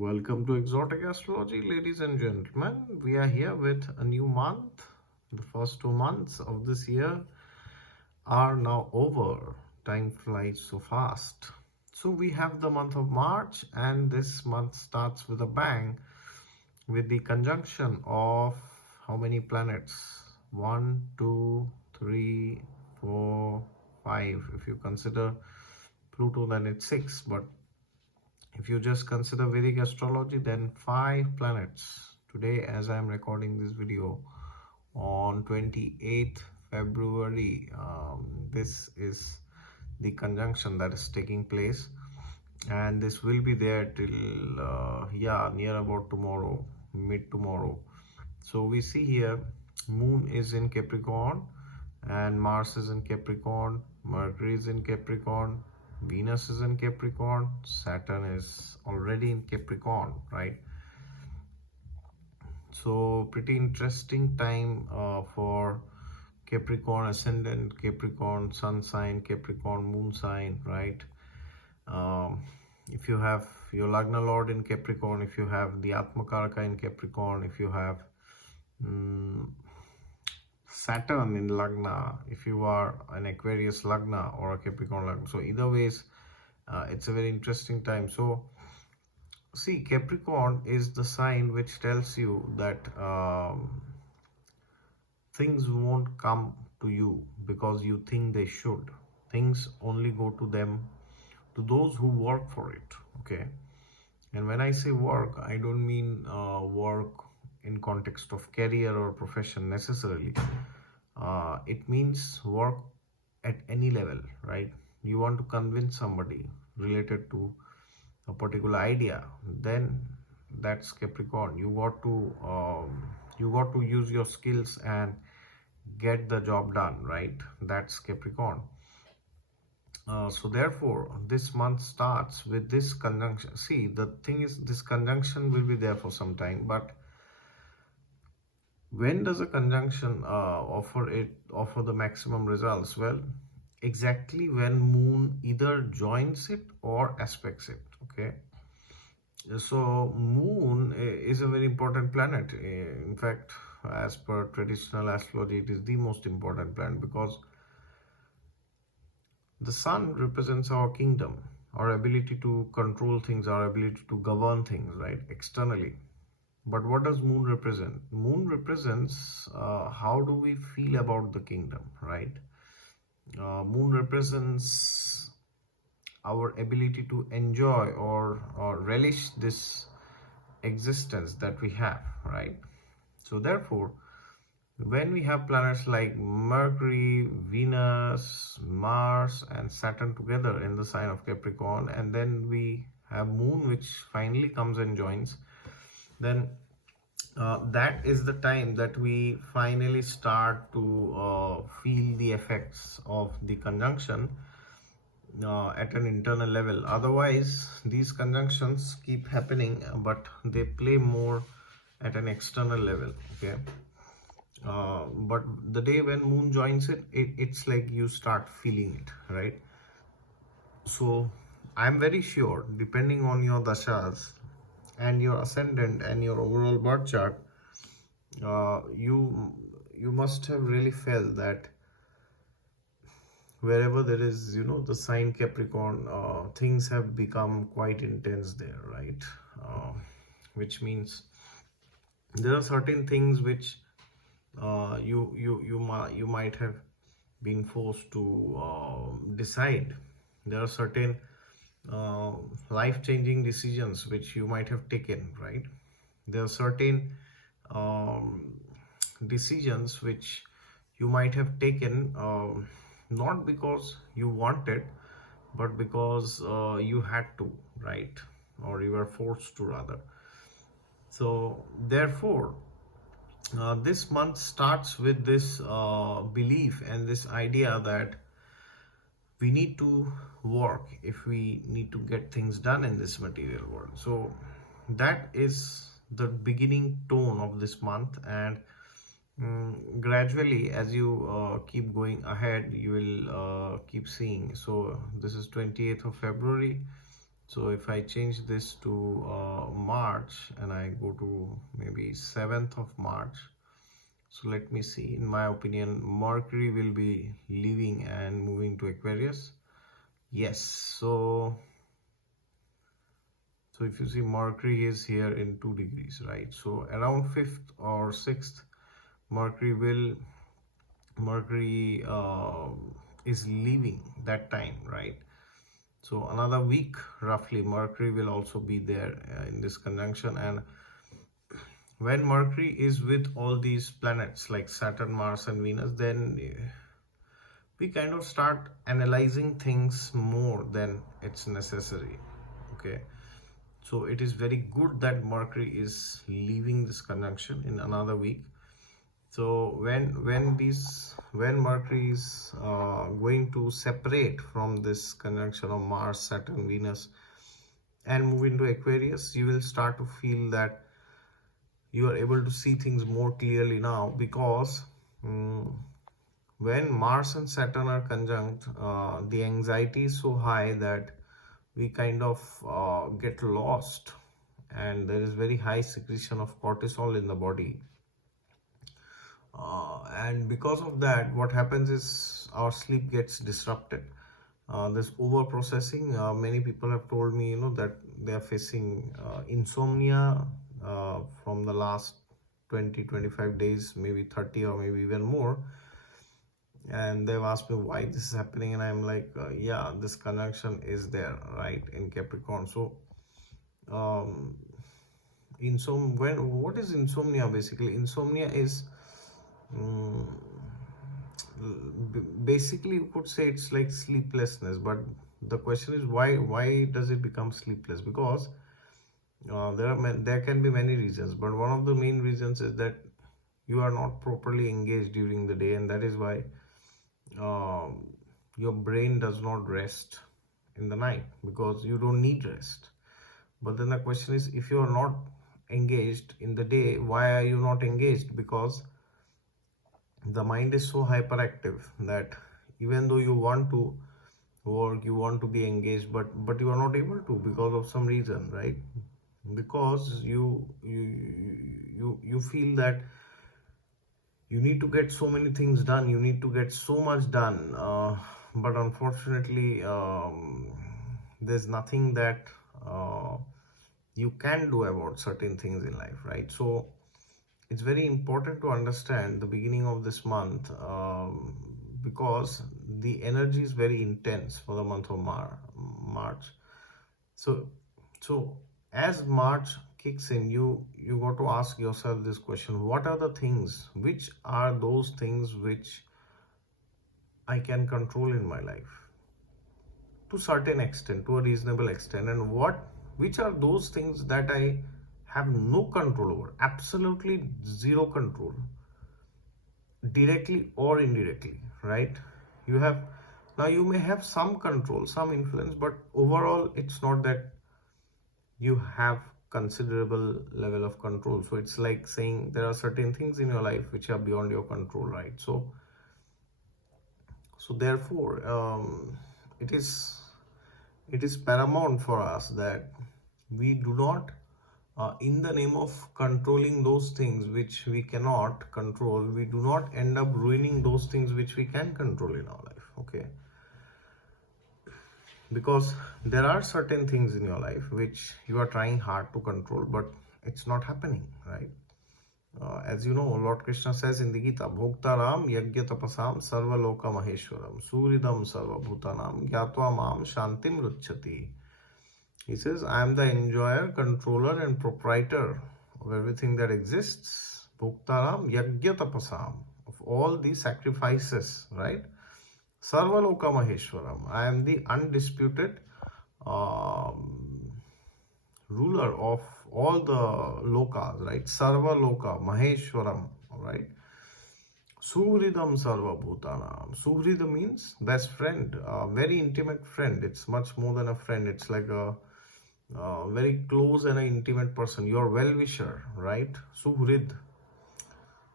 Welcome to Exotic Astrology, ladies and gentlemen. We are here with a new month. The first 2 months of this year are now over. Time flies so fast. So we have the month of March, and this month starts with a bang with the conjunction of how many planets? One, two, three, four, five. If you consider Pluto, then it's six, but if you just consider Vedic astrology, then 5 planets. Today, as I am recording this video on 28th February, this is the conjunction that is taking place, and this will be there till near about tomorrow, mid tomorrow. So we see here Moon is in Capricorn and Mars is in Capricorn, Mercury is in Capricorn, Venus is in Capricorn, Saturn is already in Capricorn, right? So pretty interesting time for Capricorn ascendant, Capricorn sun sign, Capricorn moon sign, right? If you have your Lagna Lord in Capricorn, if you have the Atmakaraka in Capricorn, if you have Saturn in Lagna, if you are an Aquarius Lagna or a Capricorn Lagna. So either ways, it's a very interesting time. So see, Capricorn is the sign which tells you that things won't come to you because you think they should. Things only go to them, to those who work for it, okay? And when I say work, I don't mean work in context of career or profession necessarily. It means work at any level, right? You want to convince somebody related to a particular idea, then that's Capricorn. You got to use your skills and get the job done, right? That's Capricorn. So therefore, this month starts with this conjunction. See, the thing is, this conjunction will be there for some time, but when does a conjunction offer the maximum results? Well, exactly when Moon either joins it or aspects it. Okay, so Moon is a very important planet. In fact, as per traditional astrology, it is the most important planet because the Sun represents our kingdom, our ability to control things, our ability to govern things, right, externally. But what does Moon represent? Moon represents how do we feel about the kingdom, right? Moon represents our ability to enjoy or relish this existence that we have, right? So therefore, when we have planets like Mercury, Venus, Mars, and Saturn together in the sign of Capricorn, and then we have Moon, which finally comes and joins, then that is the time that we finally start to feel the effects of the conjunction at an internal level. Otherwise, these conjunctions keep happening, but they play more at an external level, okay? But the day when Moon joins it's like you start feeling it, right? So I'm very sure, depending on your dashas and your ascendant and your overall birth chart, you must have really felt that wherever there is, the sign Capricorn, things have become quite intense there, right? Which means there are certain things which you might have been forced to decide. There are certain life-changing decisions which you might have taken, right? There are certain decisions which you might have taken not because you wanted, but because you had to, right? Or you were forced to, rather. So therefore, this month starts with this belief and this idea that we need to work if we need to get things done in this material world. So that is the beginning tone of this month, and gradually, as you keep going ahead, you will keep seeing. So this is 28th of February. So if I change this to March and I go to maybe 7th of March, so let me see. In my opinion, Mercury will be leaving and moving to Aquarius. Yes, so if you see, Mercury is here in 2 degrees, right? So around 5th or 6th, Mercury is leaving that time, right? So another week roughly, Mercury will also be there in this conjunction. And when Mercury is with all these planets like Saturn, Mars and Venus, then we kind of start analyzing things more than it's necessary. Okay, so it is very good that Mercury is leaving this conjunction in another week. So when Mercury is going to separate from this conjunction of Mars, Saturn, Venus and move into Aquarius, you will start to feel that you are able to see things more clearly now, because when Mars and Saturn are conjunct, the anxiety is so high that we kind of get lost, and there is very high secretion of cortisol in the body. And because of that, what happens is our sleep gets disrupted. This over processing, many people have told me, that they are facing insomnia from the last 20-25 days, maybe 30 or maybe even more. And they've asked me why this is happening, and I'm like, yeah, this connection is there, right, in Capricorn. So what is insomnia? Basically, insomnia is basically, you could say it's like sleeplessness, but the question is why does it become sleepless? Because there can be many reasons, but one of the main reasons is that you are not properly engaged during the day, and that is why your brain does not rest in the night, because you don't need rest. But then the question is, if you are not engaged in the day, why are you not engaged? Because the mind is so hyperactive that even though you want to work, you want to be engaged, but you are not able to because of some reason, right? Because you feel that you need to get so many things done, you need to get so much done, but unfortunately there's nothing that you can do about certain things in life, right? So it's very important to understand the beginning of this month, because the energy is very intense for the month of March. So as March kicks in, you got to ask yourself this question: what are the things? Which are those things which I can control in my life to a certain extent, to a reasonable extent, and which are those things that I have no control over, absolutely zero control, directly or indirectly, right? You may have some control, some influence, but overall it's not that you have considerable level of control. So it's like saying there are certain things in your life which are beyond your control, right? So therefore it is paramount for us that we do not, in the name of controlling those things which we cannot control, we do not end up ruining those things which we can control in our life. Okay, because there are certain things in your life which you are trying hard to control, but it's not happening, right? As you know, Lord Krishna says in the Gita, Bhoktaram Yajna Tapasam Sarva Loka Maheshwaram Suridam Sarva Bhutanam Gyatva Mam Shantim Ruchati. He says, I am the enjoyer, controller and proprietor of everything that exists. Bhoktaram Yajna Tapasam, of all the sacrifices, right? Sarva Loka Maheshwaram, I am the undisputed ruler of all the lokas, right? Sarva Loka Maheshwaram, right? Suhridam Sarva Bhutanam. Suhrida means best friend, a very intimate friend. It's much more than a friend. It's like a very close and an intimate person. Your well-wisher, right? Suhrid.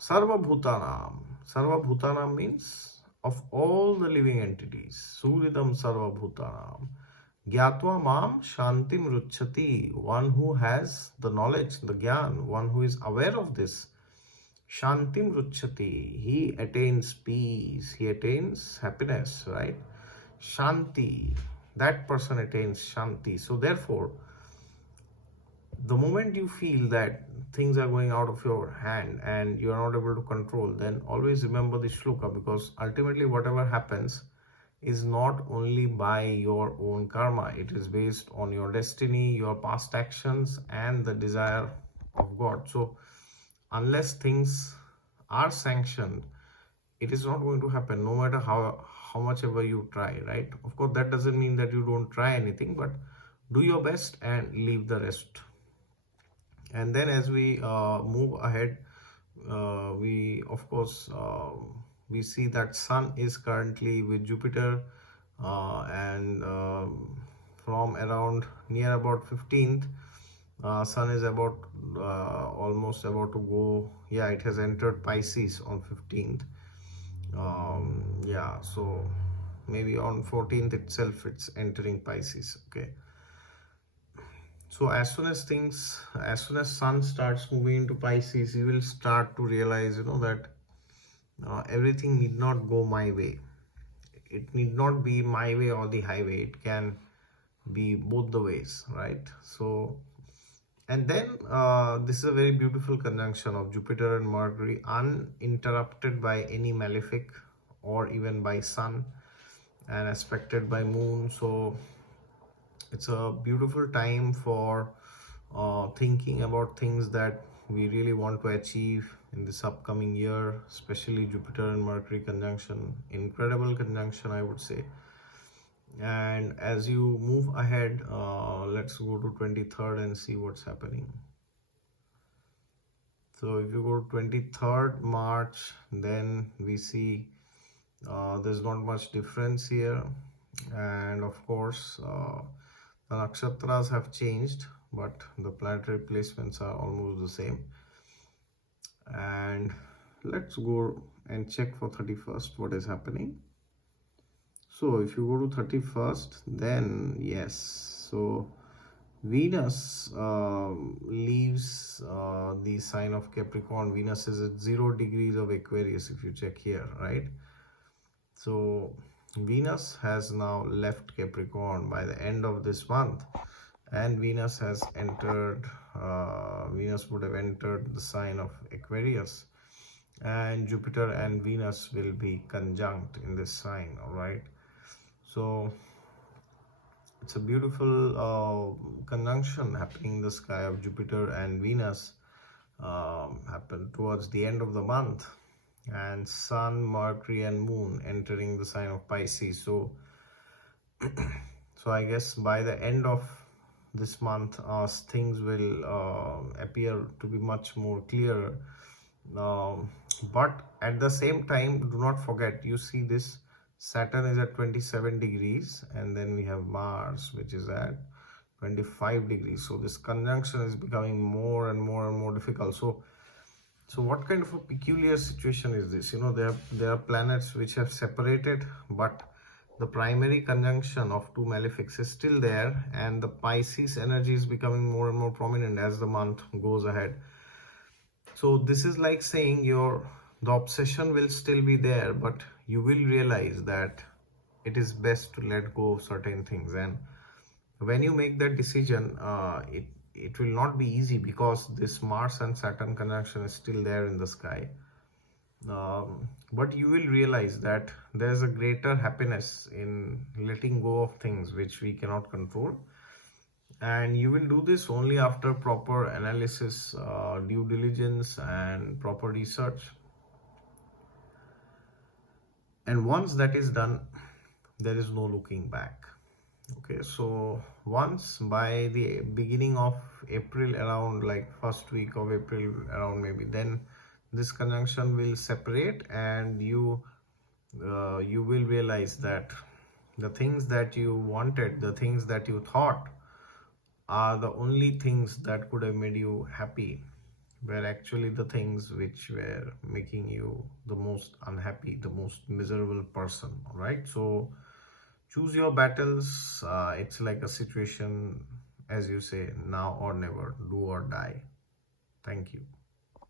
Sarva Bhutanam. Sarva means of all the living entities. Suhridam Sarva Bhutanam. Gyatva mam shantim ruchati. One who has the knowledge, the gyan, one who is aware of this. Shantim ruchati. He attains peace. He attains happiness, right? Shanti. That person attains shanti. So therefore, the moment you feel that things are going out of your hand and you are not able to control, then always remember the shloka, because ultimately whatever happens is not only by your own karma, it is based on your destiny, your past actions, and the desire of God. So unless things are sanctioned, it is not going to happen, no matter how much ever you try, right? Of course, that doesn't mean that you don't try anything, but do your best and leave the rest. And then as we move ahead, we of course we see that Sun is currently with Jupiter, and from around near about 15th, Sun is about almost about to go. Yeah, it has entered Pisces on 15th. Yeah, so maybe on 14th itself it's entering Pisces. Okay. So as soon as Sun starts moving into Pisces, you will start to realize, that everything need not go my way. It need not be my way or the highway. It can be both the ways, right? So, and then this is a very beautiful conjunction of Jupiter and Mercury, uninterrupted by any malefic or even by Sun, and aspected by Moon. So it's a beautiful time for thinking about things that we really want to achieve in this upcoming year, especially Jupiter and Mercury conjunction. Incredible conjunction, I would say. And as you move ahead, let's go to 23rd and see what's happening. So if you go to 23rd March, then we see there's not much difference here. And of course, the nakshatras have changed, but the planetary placements are almost the same. And let's go and check for 31st what is happening. So if you go to 31st, then yes, so Venus leaves the sign of Capricorn. Venus is at 0 degrees of Aquarius if you check here, right? So Venus has now left Capricorn by the end of this month, and Venus has entered, Venus would have entered the sign of Aquarius, and Jupiter and Venus will be conjunct in this sign, all right? So it's a beautiful conjunction happening in the sky of Jupiter and Venus, happened towards the end of the month, and Sun, Mercury, and Moon entering the sign of Pisces. So, so I guess by the end of this month, things will appear to be much more clearer. But at the same time, do not forget, you see this Saturn is at 27 degrees, and then we have Mars, which is at 25 degrees. So this conjunction is becoming more and more and more difficult. So what kind of a peculiar situation is this? There are planets which have separated, but the primary conjunction of two malefics is still there, and the Pisces energy is becoming more and more prominent as the month goes ahead. So this is like saying the obsession will still be there, but you will realize that it is best to let go of certain things. And when you make that decision, it will not be easy, because this Mars and Saturn conjunction is still there in the sky. But you will realize that there's a greater happiness in letting go of things which we cannot control. And you will do this only after proper analysis, due diligence, and proper research. And once that is done, there is no looking back. Okay, so once by the beginning of April, around like first week of April, around maybe, then this conjunction will separate, and you will realize that the things that you wanted, the things that you thought are the only things that could have made you happy, were actually the things which were making you the most unhappy, the most miserable person, right? So Choose your battles. It's like a situation, as you say, now or never, do or die. Thank you.